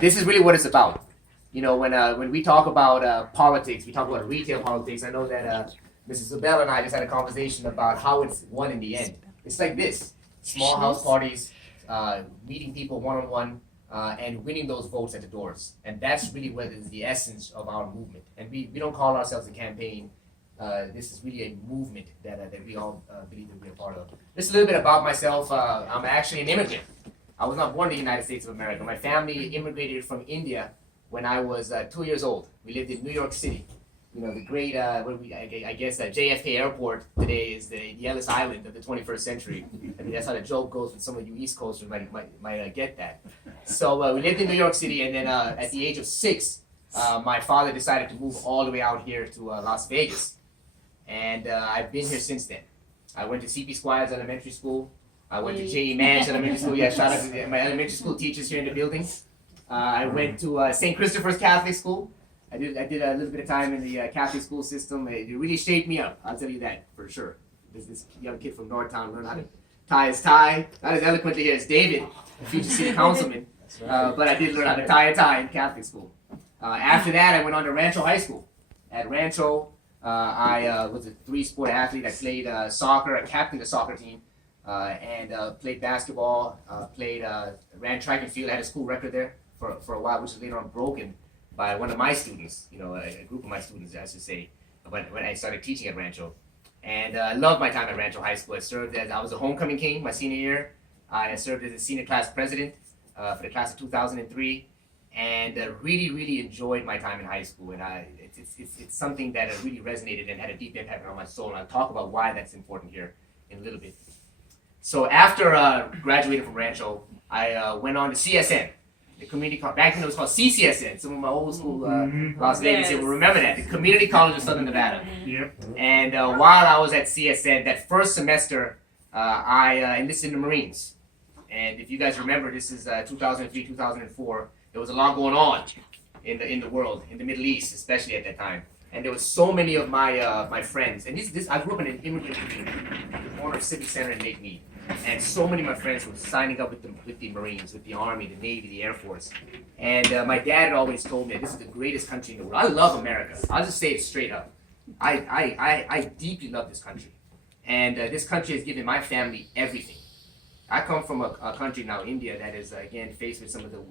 this is really what it's about. When we talk about politics, we talk about retail politics. I know that Mrs. Zabel and I just had a conversation about how it's won in the end. It's like this: small house parties, meeting people one-on-one, and winning those votes at the doors. And that's really what is the essence of our movement. And we don't call ourselves a campaign. This is really a movement that we all believe that we're a part of. Just a little bit about myself. I'm actually an immigrant. I was not born in the United States of America. My family immigrated from India when I was 2 years old. We lived in New York City. The great, JFK Airport today is the Ellis Island of the 21st century. I mean, that's how the joke goes when some of you East Coasters might get that. So we lived in New York City, and then at the age of 6, my father decided to move all the way out here to Las Vegas. And I've been here since then. I went to C.P. Squires Elementary School. I went to J.E. Mann's Elementary School. Yeah, shout out to my elementary school teachers here in the building. I went to St. Christopher's Catholic School. I did a little bit of time in the Catholic school system. It really shaped me up. I'll tell you that for sure. This young kid from Northtown learned how to tie his tie. Not as eloquently here as David, a future city councilman, but I did learn how to tie a tie in Catholic school. After that, I went on to Rancho High School. At Rancho, I was a 3-sport athlete. I played soccer. I captained the soccer team, and played basketball. Ran track and field. I had a school record there for a while, which was later on broken by one of my students. A group of my students, I should say, when I started teaching at Rancho. And I loved my time at Rancho High School. I was a homecoming king my senior year. I served as a senior class president for the class of 2003, and really, really enjoyed my time in high school. And it's something that really resonated and had a deep impact on my soul. And I'll talk about why that's important here in a little bit. So after graduating from Rancho, I went on to CSN, the community college. Back then it was called CCSN. Some of my old school Las Vegas will remember that. The Community College of Southern Nevada. Yep. And while I was at CSN, that first semester, I enlisted in the Marines. And if you guys remember, this is 2003, 2004. There was a lot going on in the world, in the Middle East, especially at that time. And there was so many of my friends. And I grew up in an immigrant community, the corner of Civic Center in Lake Mead. And so many of my friends were signing up with the Marines, with the Army, the Navy, the Air Force. And my dad had always told me that this is the greatest country in the world. I love America. I'll just say it straight up. I deeply love this country. And this country has given my family everything. I come from a country now, India, that is, again, faced with some of the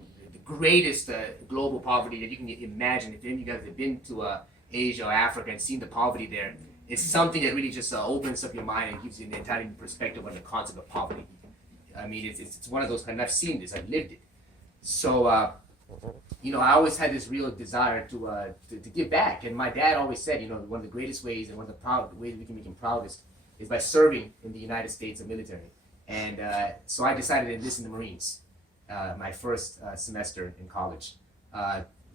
greatest global poverty that you can imagine. If any of you guys have been to Asia or Africa and seen the poverty there, it's something that really just opens up your mind and gives you an entirely new perspective on the concept of poverty. I mean, it's one of those, and I've seen this, I've lived it. So, I always had this real desire to give back. And my dad always said, one of the greatest ways and one of the ways we can make him proudest is by serving in the United States military. And so I decided to enlist in the Marines my first semester in college.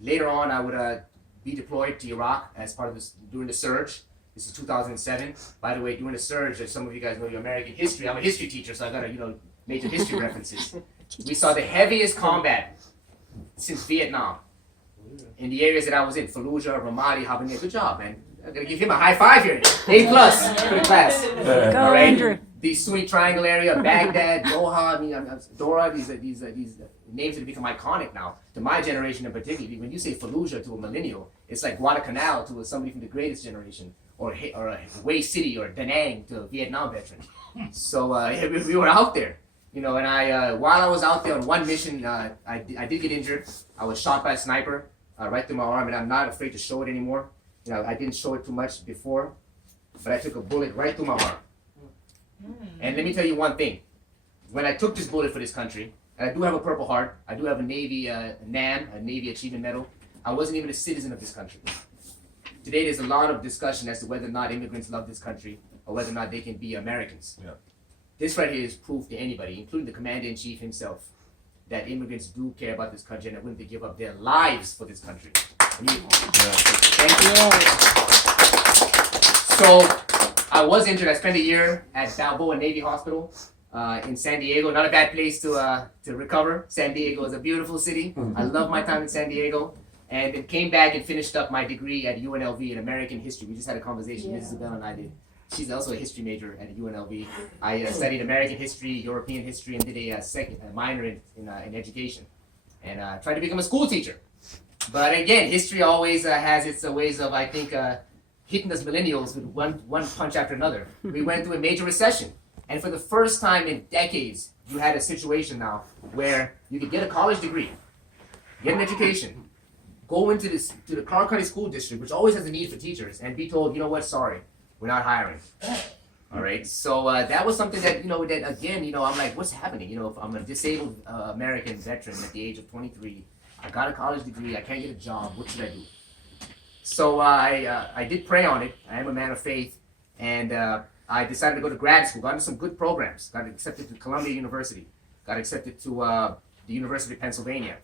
Later on, I would be deployed to Iraq as part of during the surge. This is 2007. By the way, during the surge, as some of you guys know your American history, I'm a history teacher, so I got major history references. We saw the heaviest combat since Vietnam in the areas that I was in, Fallujah, Ramadi, Habanera. Good job, man. I'm gonna give him a high five here. A+ for the class. Go, all right? Andrew. The Sunni Triangle area, Baghdad, Doha, Dora, these names that have become iconic now to my generation in particular. When you say Fallujah to a millennial, it's like Guadalcanal to somebody from the greatest generation, or Hue City or Da Nang to a Vietnam veteran. So we were out there, and while I was out there on one mission, I did get injured. I was shot by a sniper right through my arm, and I'm not afraid to show it anymore. I didn't show it too much before, but I took a bullet right through my arm. And let me tell you one thing. When I took this bullet for this country, and I do have a Purple Heart, I do have a Navy NAM, a Navy Achievement Medal, I wasn't even a citizen of this country. Today there's a lot of discussion as to whether or not immigrants love this country, or whether or not they can be Americans. Yeah. This right here is proof to anybody, including the Commander-in-Chief himself, that immigrants do care about this country and are willing to give up their lives for this country. Thank you. So, I was injured. I spent a year at Balboa Navy Hospital in San Diego. Not a bad place to recover. San Diego is a beautiful city. I love my time in San Diego. And then came back and finished up my degree at UNLV in American history. We just had a conversation, Mrs. Zabel and I did. She's also a history major at UNLV. I studied American history, European history, and did a minor in education. and tried to become a school teacher. But again, history always has its ways of, I think, hitting us millennials with one punch after another. We went through a major recession, and for the first time in decades, you had a situation now where you could get a college degree, get an education, go into to the Clark County School District, which always has a need for teachers, and be told, you know what, sorry, we're not hiring. All right, so that was something that, that again, I'm like, what's happening? If I'm a disabled American veteran at the age of 23, I got a college degree, I can't get a job, what should I do? So I did pray on it. I am a man of faith, and I decided to go to grad school, got into some good programs, got accepted to Columbia University, got accepted to the University of Pennsylvania,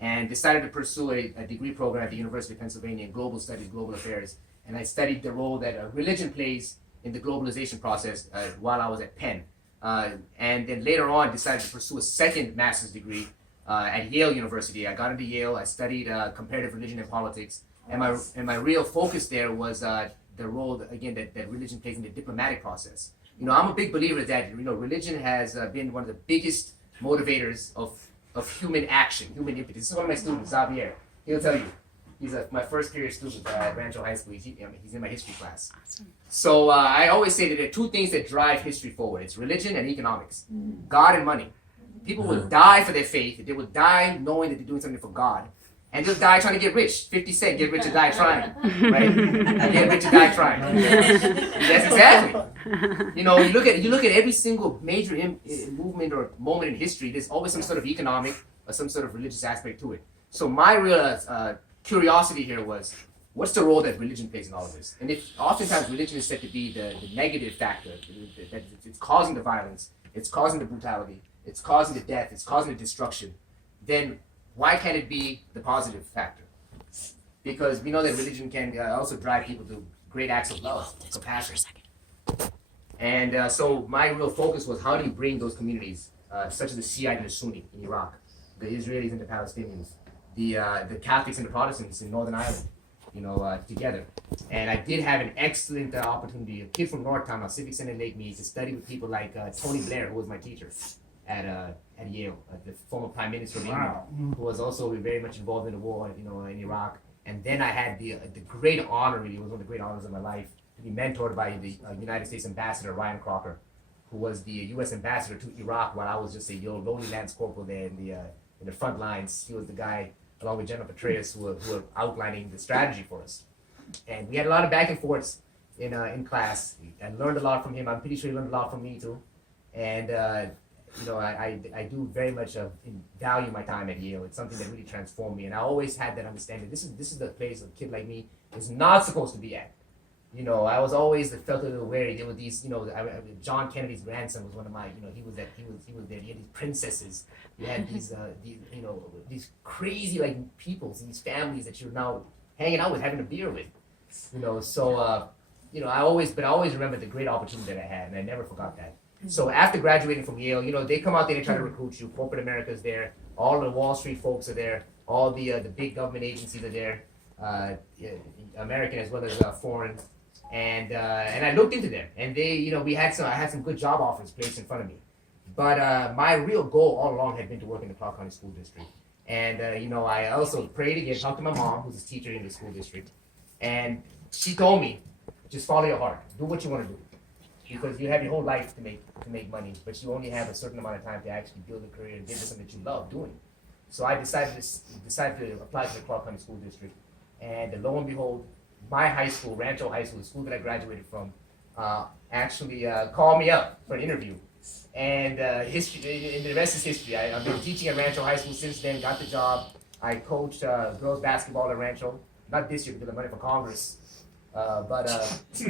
and decided to pursue a degree program at the University of Pennsylvania in global studies, global affairs, and I studied the role that religion plays in the globalization process while I was at Penn. And then later on decided to pursue a second master's degree at Yale University. I got into Yale, I studied comparative religion and politics, and my real focus there was the role, again, that religion plays in the diplomatic process. I'm a big believer that, religion has been one of the biggest motivators of human action, human impetus. This is one of my students, Xavier. He'll tell you. He's my first period student at Rancho High School. He's in my history class. Awesome. So I always say that there are two things that drive history forward. It's religion and economics. God and money. People will die for their faith. They will die knowing that they're doing something for God. And they'll die trying to get rich. 50 Cent, get rich or die trying. Right? Get rich or die trying. Yes, exactly. You look at every single major movement or moment in history, there's always some sort of economic or some sort of religious aspect to it. So my real curiosity here was, what's the role that religion plays in all of this? And if oftentimes religion is said to be the negative factor, that it's causing the violence, it's causing the brutality, it's causing the death, it's causing the destruction, then why can't it be the positive factor? Because we know that religion can also drive people to great acts of love, compassion. And so my real focus was, how do you bring those communities, such as the Shiite and the Sunni in Iraq, the Israelis and the Palestinians, the Catholics and the Protestants in Northern Ireland, together. And I did have an excellent opportunity, a kid from Northtown, a civic center in Lake Mead, to study with people like Tony Blair, who was my teacher at Yale, the former Prime Minister of England, who was also very much involved in the war, in Iraq. And then I had the great honor, really, it was one of the great honors of my life, to be mentored by the United States Ambassador Ryan Crocker, who was the U.S. Ambassador to Iraq while I was just a lowly Lance Corporal there in the front lines. He was the guy, along with General Petraeus, who were outlining the strategy for us. And we had a lot of back and forths in class. I learned a lot from him. I'm pretty sure he learned a lot from me too. And I do very much value my time at Yale. It's something that really transformed me. And I always had that understanding. This is the place a kid like me is not supposed to be at. I was always felt a little wary. There were these, John Kennedy's grandson was one of my, he was there. He had these princesses. You had these crazy peoples, these families that you're now hanging out with, having a beer with. So I always remember the great opportunity that I had, and I never forgot that. So after graduating from Yale, they come out there and try to recruit you. Corporate America's there. All the Wall Street folks are there. All the big government agencies are there, American as well as foreign. And I looked into them, and I had some good job offers placed in front of me. But my real goal all along had been to work in the Clark County School District. And I also prayed again, talked to my mom, who's a teacher in the school district, and she told me, just follow your heart, do what you want to do, because you have your whole life to make money, but you only have a certain amount of time to actually build a career and get to something that you love doing. So I decided to apply to the Clark County School District, and lo and behold, my high school, Rancho High School, the school that I graduated from, actually called me up for an interview. And the rest is history. I've been teaching at Rancho High School since then, got the job. I coached girls basketball at Rancho. Not this year because I'm running for Congress. But just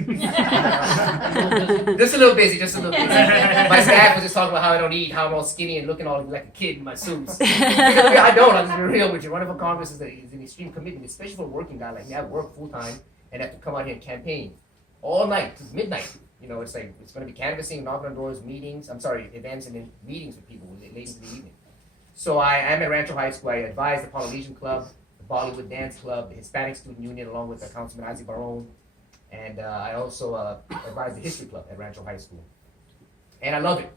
a little busy, My staff was just talking about how I don't eat, how I'm all skinny and looking all like a kid in my suits. I don't, I'm just being real with you. Running for Congress is an extreme commitment, especially for a working guy like me. I work full time and have to come out here and campaign all night to midnight. It's going to be canvassing, knocking on doors, events and then meetings with people late into the evening. So I'm at Rancho High School. I advise the Polynesian Club, the Bollywood Dance Club, the Hispanic Student Union, along with Councilman Isaac Barone. And I also advise the History Club at Rancho High School. And I love it.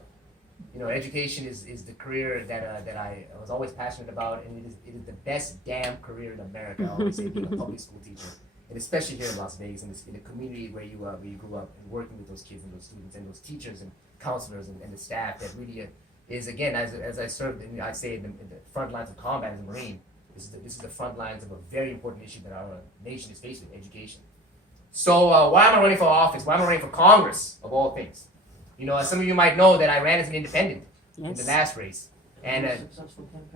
Education is the career that I was always passionate about, and it is the best damn career in America. I always say, being a public school teacher, and especially here in Las Vegas, in the community where you grew up, and working with those kids and those students and those teachers and counselors and the staff that really is, again, as I served, and I say in the front lines of combat as a Marine. This is the front lines of a very important issue that our nation is faced with: education. So why am I running for office? Why am I running for Congress, of all things? Some of you might know that I ran as an independent in the last race. And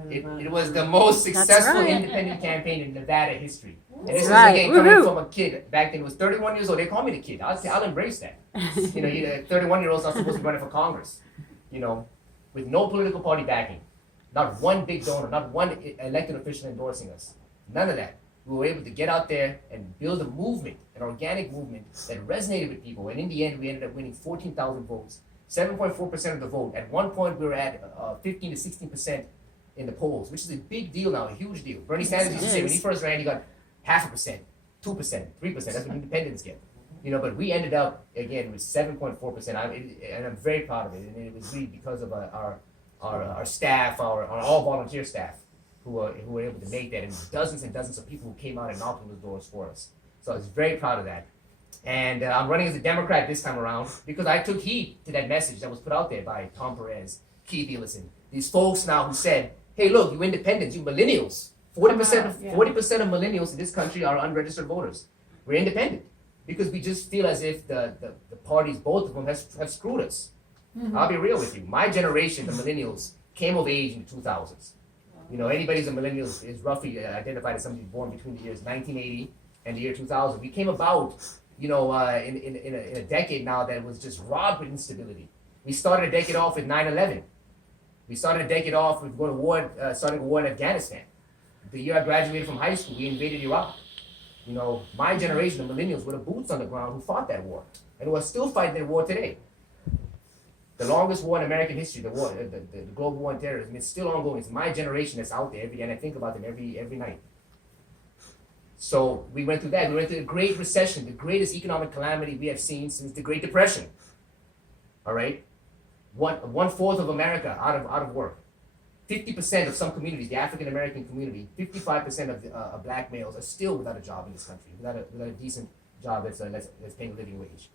it was the most successful independent campaign in Nevada history. And this is, again, coming from a kid. Back then, it was 31 years old. They call me the kid. I'll embrace that. 31-year-old's not supposed to be running for Congress, with no political party backing. Not one big donor, not one elected official endorsing us. None of that. We were able to get out there and build a movement, an organic movement that resonated with people. And in the end, we ended up winning 14,000 votes, 7.4% of the vote. At one point, we were at 15 to 16% in the polls, which is a big deal now, a huge deal. Bernie Sanders used to say when he first ran, he got 0.5%, 2%, 3%. That's what independents get. But we ended up, again, with 7.4%. And I'm very proud of it. And it was really because of our staff, our all volunteer staff, who were able to make that, and dozens of people who came out and knocked on those doors for us. So I was very proud of that. And I'm running as a Democrat this time around because I took heed to that message that was put out there by Tom Perez, Keith Ellison, these folks now who said, hey, look, you independents, you millennials, 40% of millennials in this country are unregistered voters. We're independent because we just feel as if the parties, both of them, have screwed us. Mm-hmm. I'll be real with you. My generation, the millennials, came of age in the 2000s. Anybody who's a millennial is roughly identified as somebody born between the years 1980 and the year 2000. We came about, in a decade now that was just robbed with instability. We started a decade off with 9/11. We started a decade off with starting a war in Afghanistan. The year I graduated from high school, we invaded Iraq. My generation, the millennials, were the boots on the ground who fought that war, and who are still fighting that war today. The longest war in American history, the global war on terrorism, it's still ongoing. It's my generation that's out there every day, and I think about them every night. So we went through that. We went through the Great Recession, the greatest economic calamity we have seen since the Great Depression. All right, 1/4 of America out of work. 50% of some communities, the African American community, 55% of black males are still without a job in this country, without a decent job that's paying a living wage.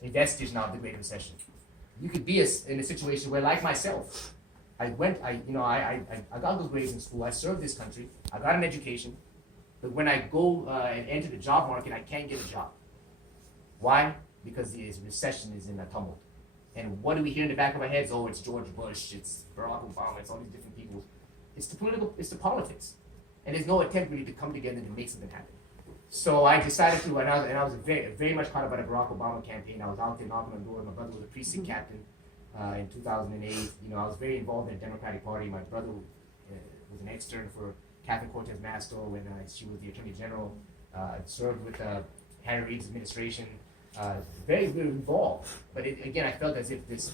A vestige now of the Great Recession. You could be in a situation where, like myself, I got good grades in school, I served this country, I got an education, but when I go and enter the job market, I can't get a job. Why? Because the recession is in a tumult. And what do we hear in the back of our heads? Oh, it's George Bush, it's Barack Obama, it's all these different people. It's the politics. And there's no attempt really to come together to make something happen. So I decided to, and I was very, very much caught up by the Barack Obama campaign. I was out there knocking on doors. My brother was a precinct captain in 2008. I was very involved in the Democratic Party. My brother was an extern for Catherine Cortez Masto when she was the Attorney General. Served with Harry Reid's administration. Very, very involved. But again, I felt as if this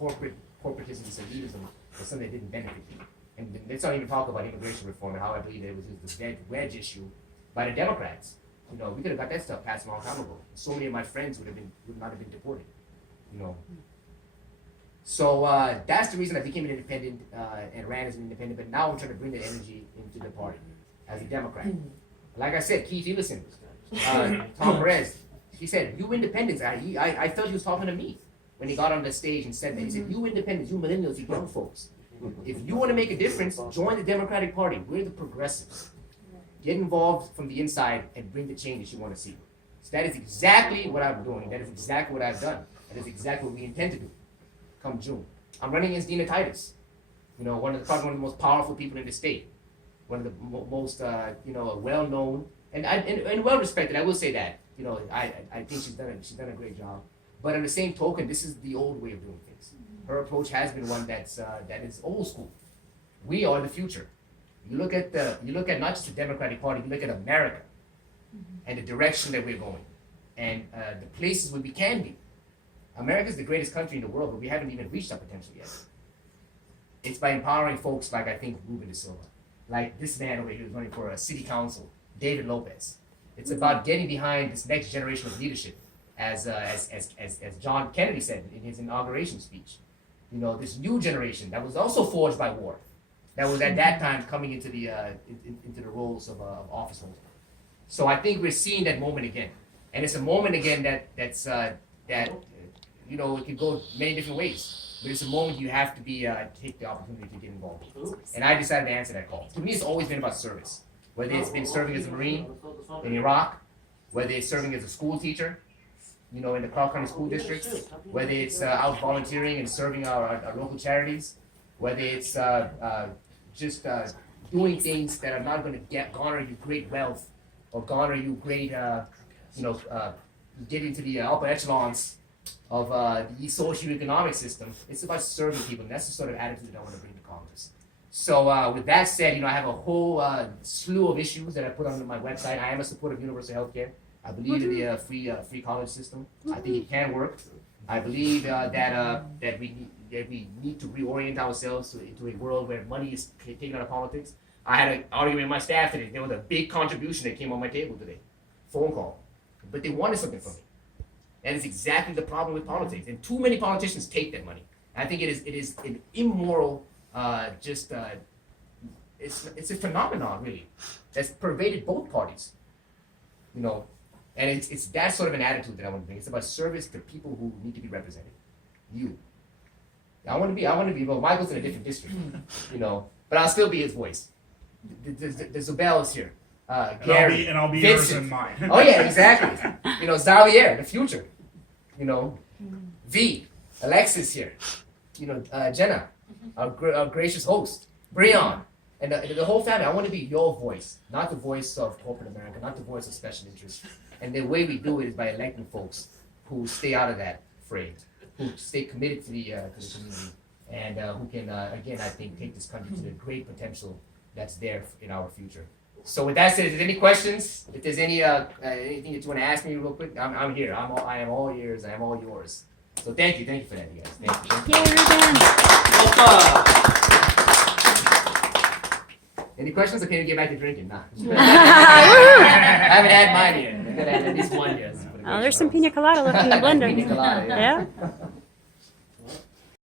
corporatism, this elitism was something that didn't benefit me. And let's not even talk about immigration reform and how I believe that it was just the wedge issue by the Democrats. We could have got that stuff passed a long time ago. So many of my friends would not have been deported. So that's the reason I became an independent and ran as an independent. But now I'm trying to bring that energy into the party as a Democrat. Like I said, Keith Ellison, Tom Perez, he said, "You independents." I felt he was talking to me when he got on the stage and said that. He said, "You independents, you millennials, you young folks, if you want to make a difference, join the Democratic Party. We're the progressives. Get involved from the inside and bring the changes you want to see." So that is exactly what I'm doing. That is exactly what I've done. That is exactly what we intend to do come June. I'm running against Dina Titus, probably one of the most powerful people in the state, one of the most well-known and well-respected. I will say that. I think she's done a great job. But on the same token, this is the old way of doing things. Her approach has been one that is old school. We are the future. You look at not just the Democratic Party. You look at America and the direction that we're going, and the places where we can be. America is the greatest country in the world, but we haven't even reached our potential yet. It's by empowering folks like I think Reuben De Silva, like this man over here who's running for a city council, David Lopez. It's about getting behind this next generation of leadership as John Kennedy said in his inauguration speech. You know, this new generation that was also forged by war, that was at that time coming into the roles of office holders. So I think we're seeing that moment again, and it's a moment again that you know, it could go many different ways. But it's a moment you have to be take the opportunity to get involved. And I decided to answer that call. To me, it's always been about service. Whether it's been serving as a Marine in Iraq, whether it's serving as a school teacher, you know, in the Clark County School District, whether it's out volunteering and serving our local charities, whether it's just doing things that are not going to garner you great wealth or garner you great, you know, get into the upper echelons of the socio-economic system. It's about serving people, and that's the sort of attitude that I want to bring to Congress. So with that said, you know, I have a whole slew of issues that I put on my website. I am a supporter of universal health care. I believe in the free college system. I think it can work. I believe that we need to reorient ourselves into a world where money is taken out of politics. I had an argument with my staff today. There was a big contribution that came on my table today, phone call, but they wanted something from me. And it's exactly the problem with politics. And too many politicians take that money. I think it is an immoral, it's a phenomenon really that's pervaded both parties. You know, and it's that sort of an attitude that I want to bring. It's about service to people who need to be represented. You. I want to be. Well, Michael's in a different district, you know, but I'll still be his voice. The Zubel's here. Gary, and I'll be Vincent. yours and mine. Oh yeah, exactly. You know, Xavier, the future. You know, V, Alexis here. You know, Jenna, our gracious host, Breon, and the whole family. I want to be your voice, not the voice of corporate America, not the voice of special interests. And the way we do it is by electing folks who stay out of that fray, who stay committed to the community, and who can, again, I think, take this country to the great potential that's there in our future. So with that said, if there's any questions, if there's any anything that you want to ask me real quick, I'm here. I am all ears. I am all yours. So thank you for that, you guys. Thank you. Any questions? Or can you get back to drinking? Nah. I haven't had mine yet. I'm gonna have at least one yet. Oh, there's some pina colada left in the blender. Pina colada, yeah. Yeah?